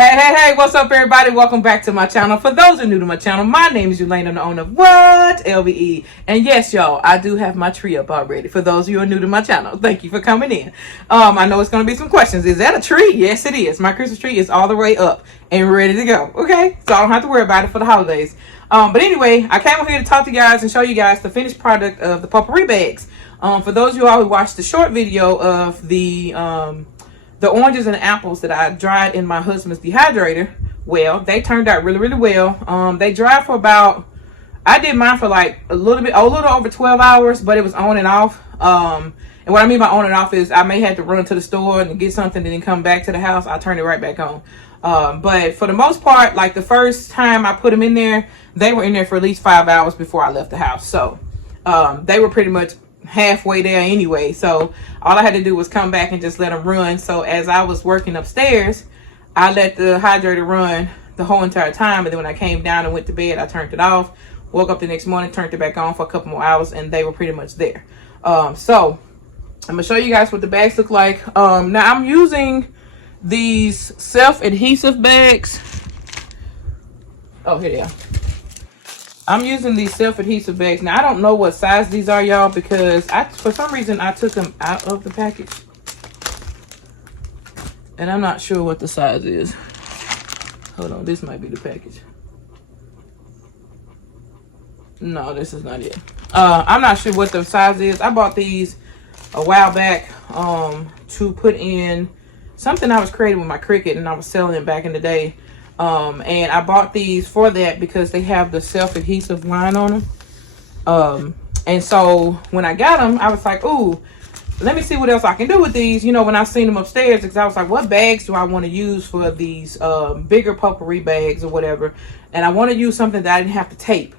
Hey, what's up, everybody? Welcome back to my channel. For those who are new to my channel, my name is Yelena, the owner of What? LBE. And yes, y'all, I do have my tree up already. For those of you who are new to my channel, thank you for coming in. I know it's going to be some questions. Is that a tree? Yes, it is. My Christmas tree is all the way up and ready to go. Okay? So I don't have to worry about it for the holidays. But anyway, I came over here to talk to you guys and show you guys the finished product of the potpourri bags. For those of you all who watched the short video of the oranges and apples that I dried in my husband's dehydrator, well, they turned out really well. They dried for about, I did mine for like a little over 12 hours, but it was on and off. And what I mean by on and off is I may have to run to the store and get something and then come back to the house. I turn it right back on. But for the most part, like the first time I put them in there, they were in there for at least 5 hours before I left the house. So they were pretty much halfway there anyway, so all I had to do was come back and just let them run. So as I was working upstairs, I let the hydrator run the whole entire time, and then when I came down and went to bed, I turned it off, woke up the next morning, turned it back on for a couple more hours, and they were pretty much there. So I'm gonna show you guys what the bags look like. Now I'm using these self-adhesive bags. Oh, here they are. I'm using these self-adhesive bags. Now, I don't know what size these are, y'all, because for some reason, I took them out of the package. And I'm not sure what the size is. Hold on, this might be the package. No, this is not it. I'm not sure what the size is. I bought these a while back to put in something I was creating with my Cricut, and I was selling it back in the day. And I bought these for that because they have the self-adhesive line on them. And so when I got them, I was like, ooh, let me see what else I can do with these. You know, when I seen them upstairs, because I was like, what bags do I want to use for these bigger potpourri bags or whatever? And I want to use something that I didn't have to tape.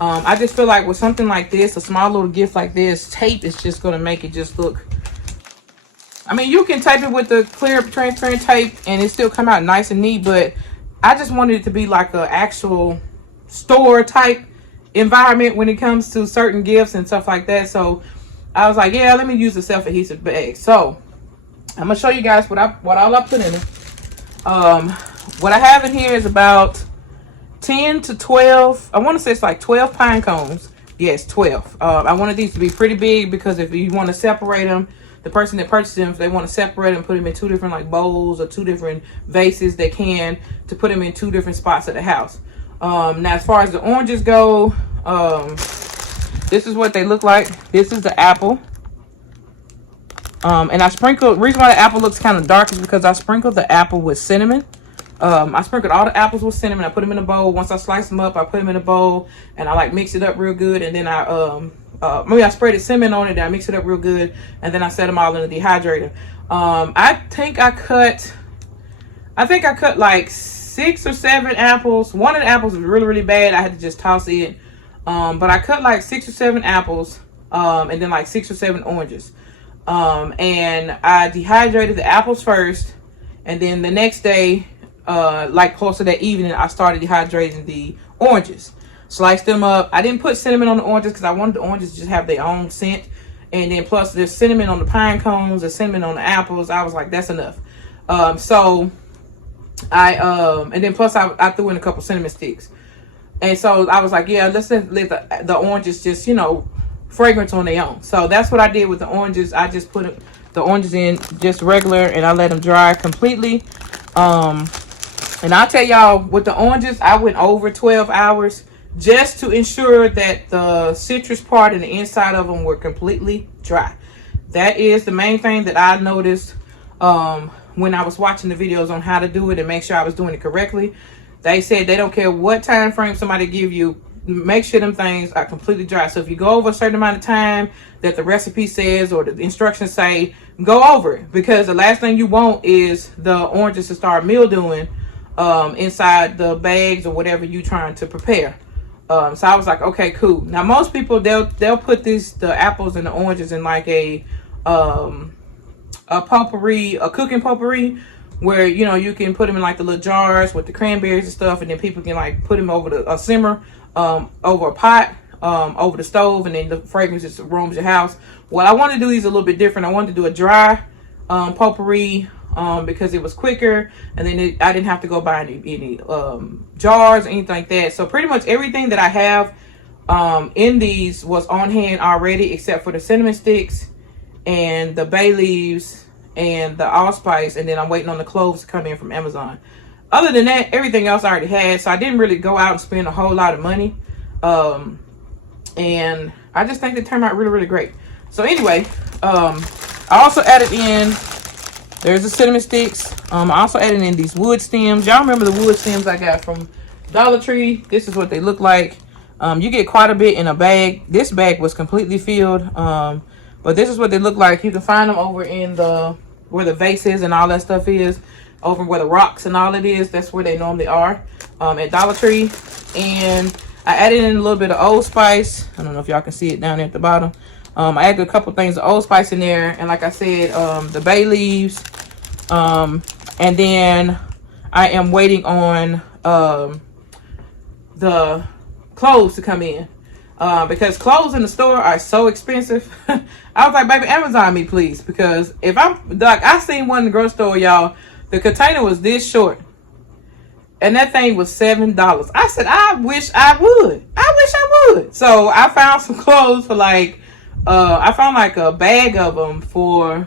I just feel like with something like this, a small little gift like this, tape is just going to make it just look. I mean, you can tape it with the clear transparent tape and it still come out nice and neat, but I just wanted it to be like an actual store type environment when it comes to certain gifts and stuff like that. So I was like, yeah, let me use the self-adhesive bag. So I'm gonna show you guys what all I put in it. What I have in here is about 10 to 12. I want to say it's like 12 pine cones. Yes, 12. I wanted these to be pretty big because if you want to separate them, the person that purchased them, if they want to separate them, put them in two different like bowls or two different vases, they can, to put them in two different spots of the house. Now, as far as the oranges go, this is what they look like. This is the apple. And I sprinkled, reason why the apple looks kind of dark is because I sprinkled the apple with cinnamon. I sprinkled all the apples with cinnamon. I put them in a bowl. Once I slice them up, I put them in a bowl and I like mix it up real good. And then I sprayed the cinnamon on it. Then I mixed it up real good. And then I set them all in the dehydrator. I think I cut like 6 or 7 apples. One of the apples was really bad. I had to just toss it. But I cut like 6 or 7 apples. And then like 6 or 7 oranges. And I dehydrated the apples first. And then the next day, like close to that evening, I started dehydrating the oranges. Sliced them up. I didn't put cinnamon on the oranges because I wanted the oranges to just have their own scent. And then plus there's cinnamon on the pine cones, there's cinnamon on the apples. I was like, that's enough. So I and then plus I threw in a couple cinnamon sticks. And so I was like, yeah, let's let the oranges just, you know, fragrance on their own. So that's what I did with the oranges. I just put the oranges in just regular and I let them dry completely. And I'll tell y'all, with the oranges, I went over 12 hours just to ensure that the citrus part and the inside of them were completely dry. That is the main thing that I noticed when I was watching the videos on how to do it and make sure I was doing it correctly. They said they don't care what time frame somebody give you, make sure them things are completely dry. So if you go over a certain amount of time that the recipe says or the instructions say, go over it, because the last thing you want is the oranges to start mildewing inside the bags or whatever you trying to prepare. So I was like, okay, cool. Now most people they'll put the apples and the oranges in like a potpourri, a cooking potpourri, where you know you can put them in like the little jars with the cranberries and stuff, and then people can like put them over a simmer over a pot over the stove, and then the fragrance just roams your house. Well, I want to do these a little bit different. I wanted to do a dry potpourri because it was quicker, and then I didn't have to go buy any jars or anything like that. So pretty much everything that I have in these was on hand already, except for the cinnamon sticks and the bay leaves and the allspice, and then I'm waiting on the cloves to come in from Amazon. Other than that, everything else I already had, so I didn't really go out and spend a whole lot of money. And I just think they turned out really, really great. So anyway, I also added in, there's the cinnamon sticks. I also added in these wood stems. Y'all remember the wood stems I got from Dollar Tree? This is what they look like. You get quite a bit in a bag. This bag was completely filled. But this is what they look like. You can find them over in where the vases and all that stuff is. Over where the rocks and all it is. That's where they normally are at Dollar Tree. And I added in a little bit of Old Spice. I don't know if y'all can see it down there at the bottom. I added a couple things of Old Spice in there. And like I said, the bay leaves. And then I am waiting on the clothes to come in. Because clothes in the store are so expensive. I was like, baby, Amazon me, please. Because if I'm, like, I seen one in the grocery store, y'all. The container was this short. And that thing was $7. I said, I wish I would. So I found some clothes for like, I found like a bag of them for,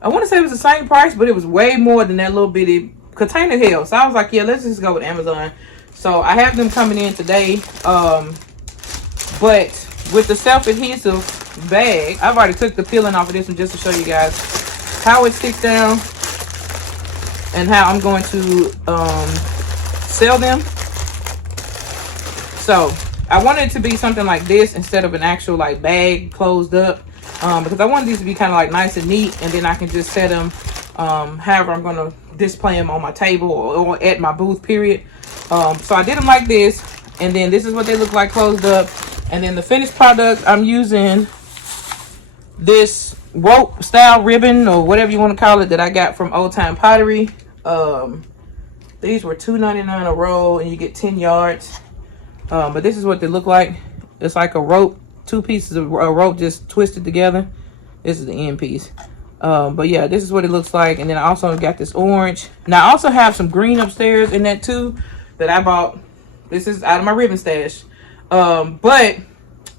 I want to say it was the same price, but it was way more than that little bitty container held. So I was like, yeah, let's just go with Amazon. So I have them coming in today. But with the self-adhesive bag, I've already took the peeling off of this one just to show you guys how it sticks down and how I'm going to sell them. So I wanted it to be something like this instead of an actual like bag closed up, because I wanted these to be kind of like nice and neat, and then I can just set them however I'm going to display them on my table or at my booth, period. So I did them like this, and then this is what they look like closed up. And then the finished product, I'm using this rope style ribbon or whatever you want to call it that I got from Old Time Pottery. These were $2.99 a roll, and you get 10 yards. But this is what they look like. It's like a rope, two pieces of rope just twisted together. This is the end piece. But yeah, this is what it looks like. And then I also got this orange. Now I also have some green upstairs in that too that I bought. This is out of my ribbon stash. But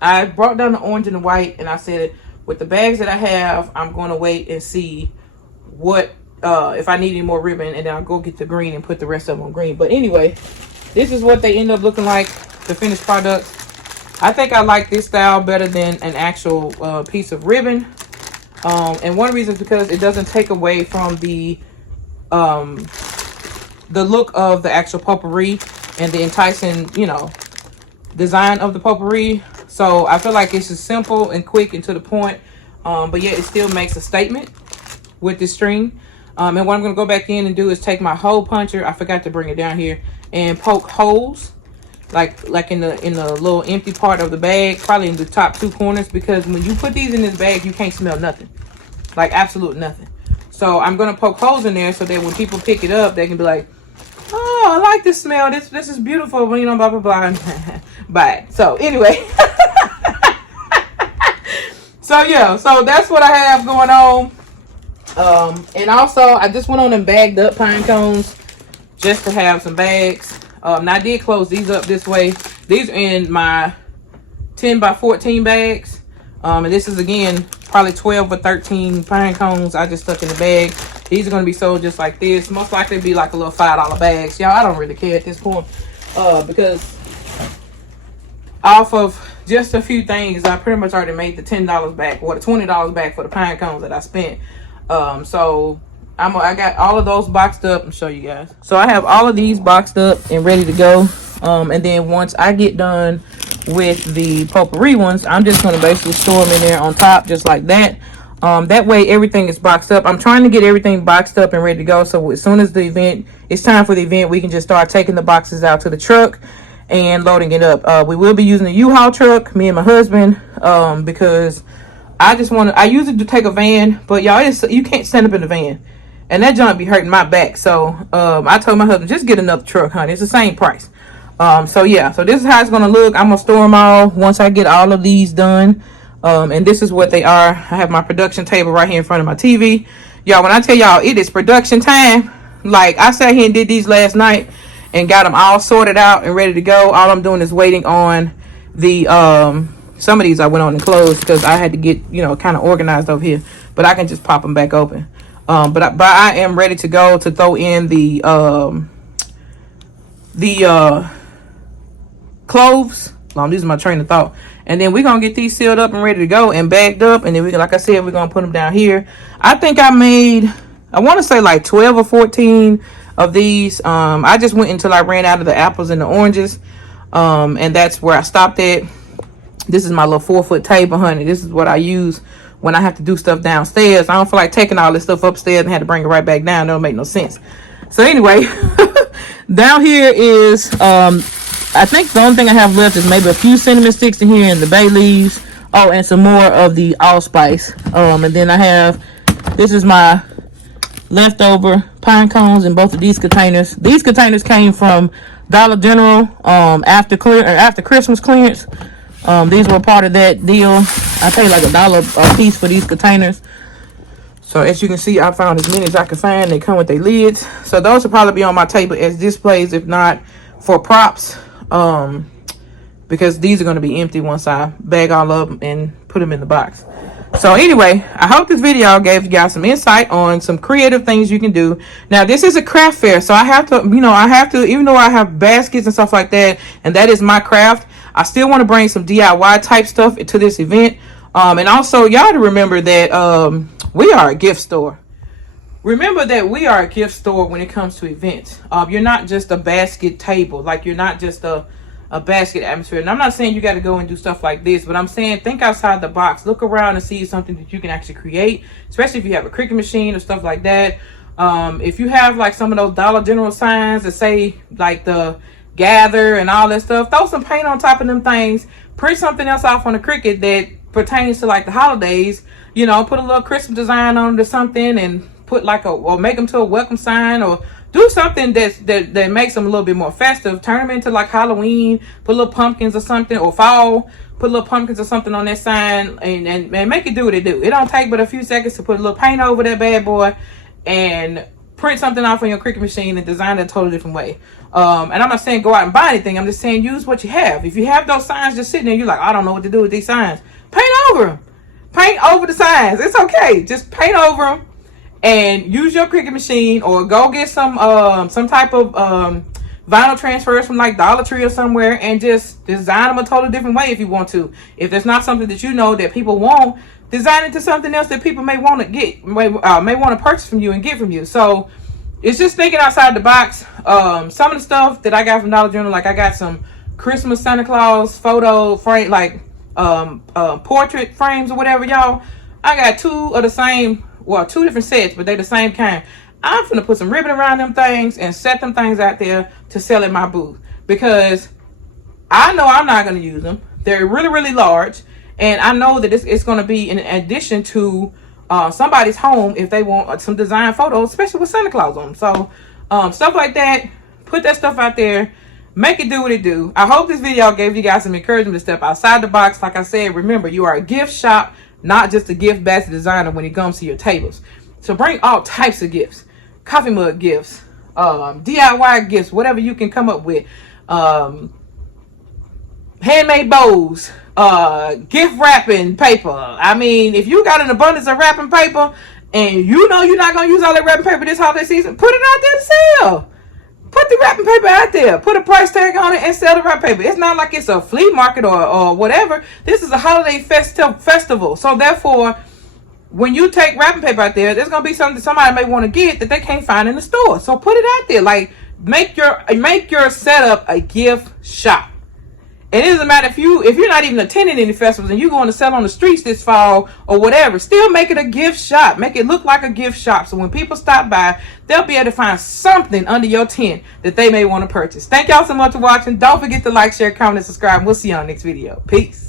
I brought down the orange and the white, and I said, with the bags that I have, I'm going to wait and see what, if I need any more ribbon, and then I'll go get the green and put the rest of them on green. But anyway, this is what they end up looking like, the finished product. I think I like this style better than an actual piece of ribbon. And one reason is because it doesn't take away from the look of the actual potpourri and the enticing, you know, design of the potpourri. So I feel like it's just simple and quick and to the point, but yet it still makes a statement with this string. And what I'm going to go back in and do is take my hole puncher, I forgot to bring it down here, and poke holes like in the little empty part of the bag, probably in the top two corners, because when you put these in this bag, you can't smell nothing, like absolute nothing. So I'm going to poke holes in there so that when people pick it up, they can be like, oh, I like this smell. This is beautiful. You know, blah, blah, blah. Bye. So anyway. So yeah. So that's what I have going on. And also, I just went on and bagged up pine cones just to have some bags. Now I did close these up this way. These are in my 10 by 14 bags. And this is, again, probably 12 or 13 pine cones I just stuck in the bag. These are going to be sold just like this. Most likely be like a little $5 bags. Y'all, I don't really care at this point. Because off of just a few things, I pretty much already made the $10 back. Or the $20 back for the pine cones that I spent. So I got all of those boxed up and show you guys. So I have all of these boxed up and ready to go. And then once I get done with the potpourri ones, I'm just going to basically store them in there on top just like that. That way everything is boxed up. I'm trying to get everything boxed up and ready to go, so as soon as the event, it's time for the event, we can just start taking the boxes out to the truck and loading it up. We will be using the U-Haul truck, me and my husband, because I use it to take a van, but y'all, you can't stand up in the van, and that junk be hurting my back. So I told my husband, just get another truck, honey. It's the same price. So yeah, so this is how it's gonna look. I'm gonna store them all once I get all of these done. And this is what they are. I have my production table right here in front of my TV. Y'all, when I tell y'all it is production time, like I sat here and did these last night and got them all sorted out and ready to go. All I'm doing is waiting on the some of these I went on and closed because I had to get, you know, kind of organized over here, but I can just pop them back open. But I am ready to go to throw in the cloves. I'm losing my train of thought. And then we're gonna get these sealed up and ready to go and bagged up, and then we, like I said, we're gonna put them down here. I think I made, I want to say like 12 or 14 of these. I just went until I ran out of the apples and the oranges, and that's where I stopped at. This is my little 4-foot table, honey. This is what I use when I have to do stuff downstairs. I don't feel like taking all this stuff upstairs and had to bring it right back down. That don't make no sense. So anyway, down here is I think the only thing I have left is maybe a few cinnamon sticks in here and the bay leaves. Oh, and some more of the allspice. And then I have, this is my leftover pine cones in both of these containers. These containers came from Dollar General after Christmas clearance. These were part of that deal. I paid like $1 a piece for these containers. So as you can see, I found as many as I could find. They come with their lids. So those will probably be on my table as displays, if not for props. Because these are going to be empty once I bag all of them and put them in the box. So anyway, I hope this video gave you guys some insight on some creative things you can do. Now, this is a craft fair, so I have to, even though I have baskets and stuff like that, and that is my craft, I still want to bring some DIY type stuff to this event. And also, y'all to remember that we are a gift store. Remember that we are a gift store when it comes to events. You're not just a basket table. Like, you're not just a basket atmosphere. And I'm not saying you got to go and do stuff like this, but I'm saying think outside the box. Look around and see something that you can actually create, especially if you have a Cricut machine or stuff like that. If you have like some of those Dollar General signs that say like the gather and all that stuff, throw some paint on top of them things. Print something else off on the Cricut that pertains to like the holidays. You know, put a little Christmas design on it or something, and put like or make them to a welcome sign, or do something that makes them a little bit more festive. Turn them into like Halloween, put little pumpkins or something, or fall, put little pumpkins or something on that sign, and make it do what it do. It don't take but a few seconds to put a little paint over that bad boy and print something off on your Cricut machine and design it a totally different way. And I'm not saying go out and buy anything. I'm just saying use what you have. If you have those signs just sitting there, you're like, I don't know what to do with these signs. Paint over them. Paint over the signs. It's okay. Just paint over them. And use your Cricut machine, or go get some type of vinyl transfers from like Dollar Tree or somewhere, and just design them a totally different way if you want to. If there's not something that you know that people want, design it to something else that people may want to get, may want to purchase from you and get from you. So it's just thinking outside the box. Some of the stuff that I got from Dollar General, like I got some Christmas Santa Claus photo frame, like portrait frames or whatever, y'all. I got two different sets, but they're the same kind. I'm finna put some ribbon around them things and set them things out there to sell at my booth, because I know I'm not gonna use them. They're really, really large, and I know that it's gonna be in addition to somebody's home if they want some design photos, especially with Santa Claus on them. So stuff like that, put that stuff out there, make it do what it do. I hope this video gave you guys some encouragement to step outside the box. Like I said, remember, you are a gift shop, not just a gift basket designer when it comes to your tables. So bring all types of gifts. Coffee mug gifts, DIY gifts, whatever you can come up with. Handmade bows, gift wrapping paper. I mean, if you got an abundance of wrapping paper and you know you're not going to use all that wrapping paper this holiday season, put it out there to sell. Put the wrapping paper out there. Put a price tag on it and sell the wrapping paper. It's not like it's a flea market or whatever. This is a holiday festival. So therefore, when you take wrapping paper out there, there's going to be something somebody may want to get that they can't find in the store. So put it out there. Like, make your setup a gift shop. And it doesn't matter if you're not even attending any festivals and you're going to sell on the streets this fall or whatever. Still make it a gift shop. Make it look like a gift shop. So when people stop by, they'll be able to find something under your tent that they may want to purchase. Thank y'all so much for watching. Don't forget to like, share, comment, and subscribe. We'll see you on the next video. Peace.